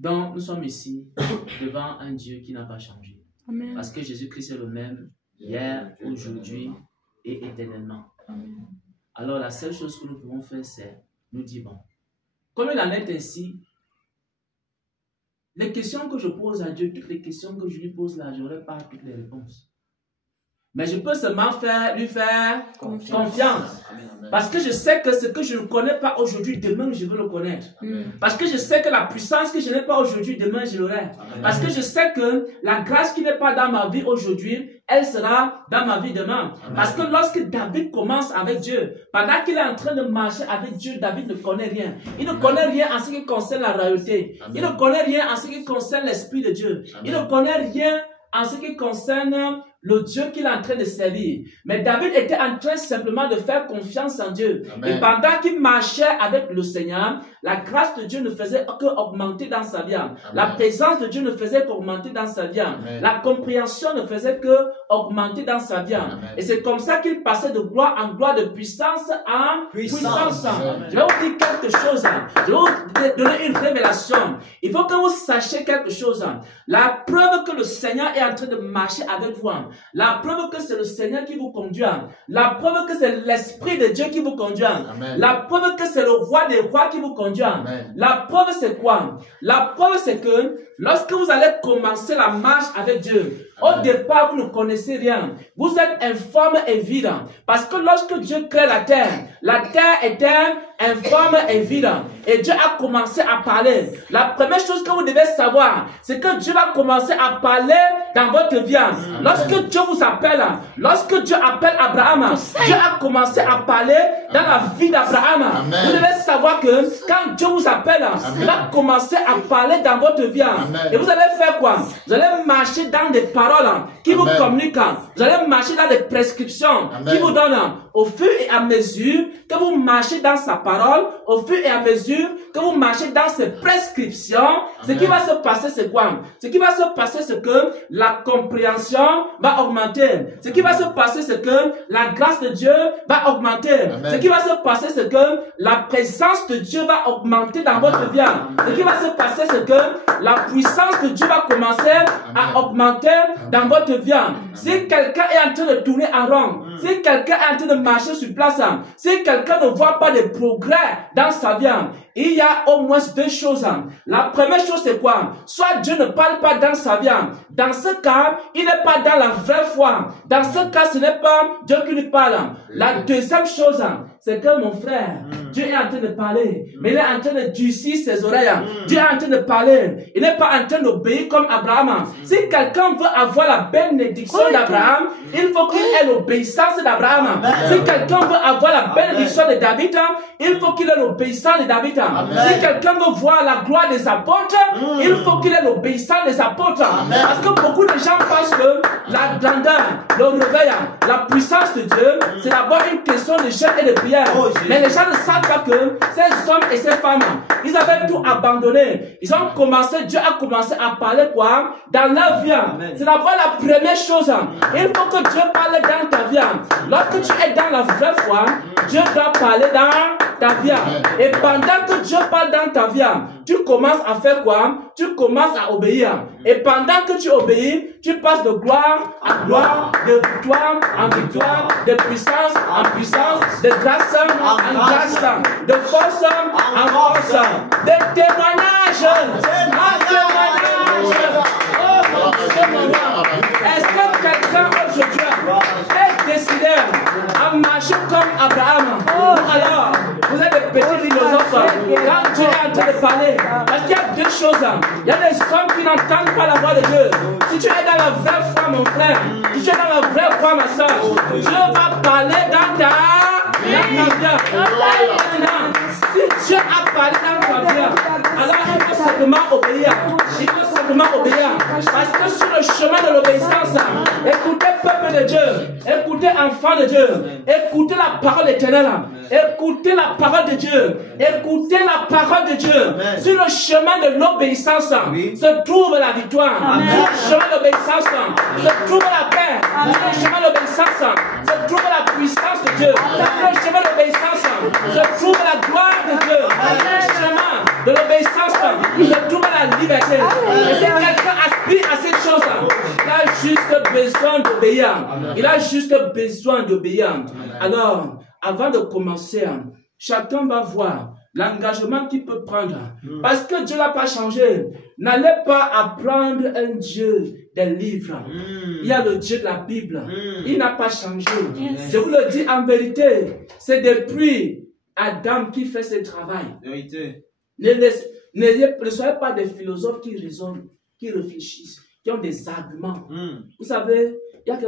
Donc, nous sommes ici devant un Dieu qui n'a pas changé. Amen. Parce que Jésus-Christ est le même hier, aujourd'hui et éternellement. Amen. Alors, la seule chose que nous pouvons faire, c'est nous dire, bon, comme il en est ainsi, les questions que je pose à Dieu, toutes les questions que je lui pose là, je n'aurai pas toutes les réponses. Mais je peux seulement lui faire confiance. Parce que je sais que ce que je ne connais pas aujourd'hui, demain je veux le connaître. Parce que je sais que la puissance que je n'ai pas aujourd'hui, demain je l'aurai. Parce que je sais que la grâce qui n'est pas dans ma vie aujourd'hui, elle sera dans ma vie demain. Parce que lorsque David commence avec Dieu, pendant qu'il est en train de marcher avec Dieu, David ne connaît rien. Il ne connaît rien en ce qui concerne la royauté. Il ne connaît rien en ce qui concerne l'Esprit de Dieu. Il ne connaît rien en ce qui concerne le Dieu qu'il est en train de servir. Mais David était en train simplement de faire confiance en Dieu. Amen. Et pendant qu'il marchait avec le Seigneur, la grâce de Dieu ne faisait qu'augmenter dans sa vie. Amen. La présence de Dieu ne faisait qu'augmenter dans sa vie. Amen. La compréhension ne faisait qu'augmenter dans sa vie. Amen. Et c'est comme ça qu'il passait de gloire en gloire, de puissance en puissance. Je vais vous dire quelque chose. Je vais vous donner une révélation. Il faut que vous sachiez quelque chose. La preuve que le Seigneur est en train de marcher avec vous, la preuve que c'est le Seigneur qui vous conduit, la preuve que c'est l'Esprit de Dieu qui vous conduit, Amen. La preuve que c'est le roi des rois qui vous conduit, Amen. La preuve c'est quoi? La preuve c'est que lorsque vous allez commencer la marche avec Dieu, au départ, vous ne connaissez rien. Vous êtes informe et vide. Parce que lorsque Dieu crée la terre était informe et vide. Et Dieu a commencé à parler. La première chose que vous devez savoir, c'est que Dieu va commencer à parler dans votre vie. Lorsque Dieu vous appelle, lorsque Dieu appelle Abraham, Dieu a commencé à parler dans la vie d'Abraham. Vous devez savoir que quand Dieu vous appelle, il va commencer à parler dans votre vie. Et vous allez faire quoi? Vous allez marcher dans des paroles qui vous communiquent. Vous allez marcher dans des prescriptions qui vous donnent. Au fur et à mesure que vous marchez dans sa parole, au fur et à mesure que vous marchez dans ses prescriptions, ce qui va se passer, c'est quoi? Ce qui va se passer, c'est que la compréhension va augmenter. Ce qui va se passer, c'est que la grâce de Dieu va augmenter. Ce qui va se passer, c'est que la présence de Dieu va augmenter dans votre vie. Ce qui va se passer, c'est que la puissance de Dieu va commencer à augmenter dans votre vie. Si quelqu'un est en train de tourner en rond, si quelqu'un est en train de marcher sur place, si quelqu'un ne voit pas de progrès dans sa vie, il y a au moins deux choses. La première chose, c'est quoi? Soit Dieu ne parle pas dans sa vie. Dans ce cas, il n'est pas dans la vraie foi. Dans ce cas, ce n'est pas Dieu qui lui parle. La deuxième chose, c'est que mon frère, Dieu est en train de parler, mais il est en train de durcir ses oreilles. Dieu est en train de parler. Il n'est pas en train d'obéir comme Abraham. Si quelqu'un veut avoir la bénédiction d'Abraham, il faut qu'il ait l'obéissance d'Abraham. Si quelqu'un veut avoir la bénédiction de David, il faut qu'il ait l'obéissance de David. Si quelqu'un veut voir la gloire des apôtres, il faut qu'il ait l'obéissance des apôtres. Parce que beaucoup de gens pensent que la grandeur, le réveil, la puissance de Dieu, c'est d'abord une question de jeûne et de prière. Mais les gens ne savent pas que ces hommes et ces femmes, ils avaient tout abandonné. Ils ont commencé, Dieu a commencé à parler quoi? Dans leur vie. C'est d'abord la première chose. Il faut que Dieu parle dans ta vie. Lorsque tu es dans la vraie foi, Dieu doit parler dans ta vie. Et pendant que Dieu parle dans ta vie, tu commences à faire quoi? Tu commences à obéir. Et pendant que tu obéis, tu passes de gloire à gloire, de victoire en victoire, de puissance en puissance, de grâce en grâce, de force en force, de témoignage en témoignage. Oh mon Dieu, mon roi. Est-ce que quelqu'un aujourd'hui est décidé à marcher comme Abraham? Alors, vous êtes des petits philosophes. Quand Dieu est en train de parler, parce qu'il y a deux choses. Il y a des hommes qui n'entendent pas la voix de Dieu. Si tu es dans la vraie foi, mon frère, si tu es dans la vraie foi, ma soeur, Dieu va parler dans ta vie. Si Dieu a parlé dans ta vie, alors il faut simplement obéir. Il faut simplement obéir. Parce que sur le chemin de l'obéissance, écoutez peuple de Dieu, écoutez enfants de Dieu, écoutez la parole éternelle, écoutez la parole de Dieu, écoutez la parole de Dieu. Sur le chemin de l'obéissance se trouve la victoire. Sur le chemin de l'obéissance se trouve la paix. Sur le chemin de l'obéissance se trouve la puissance de Dieu. Sur le chemin de l'obéissance se trouve la gloire de Dieu. Sur le chemin de l'obéissance se trouve la liberté liberté. Et si quelqu'un aspire à cette chose-là, il a juste besoin d'obéir. Il a juste besoin d'obéir. Alors, avant de commencer, chacun va voir l'engagement qu'il peut prendre. Parce que Dieu n'a pas changé. N'allez pas apprendre un Dieu des livres. Il y a le Dieu de la Bible. Il n'a pas changé. Je vous le dis en vérité. C'est depuis Adam qui fait ce travail. Ne soyez pas des philosophes qui raisonnent, qui réfléchissent, qui ont des arguments. Vous savez,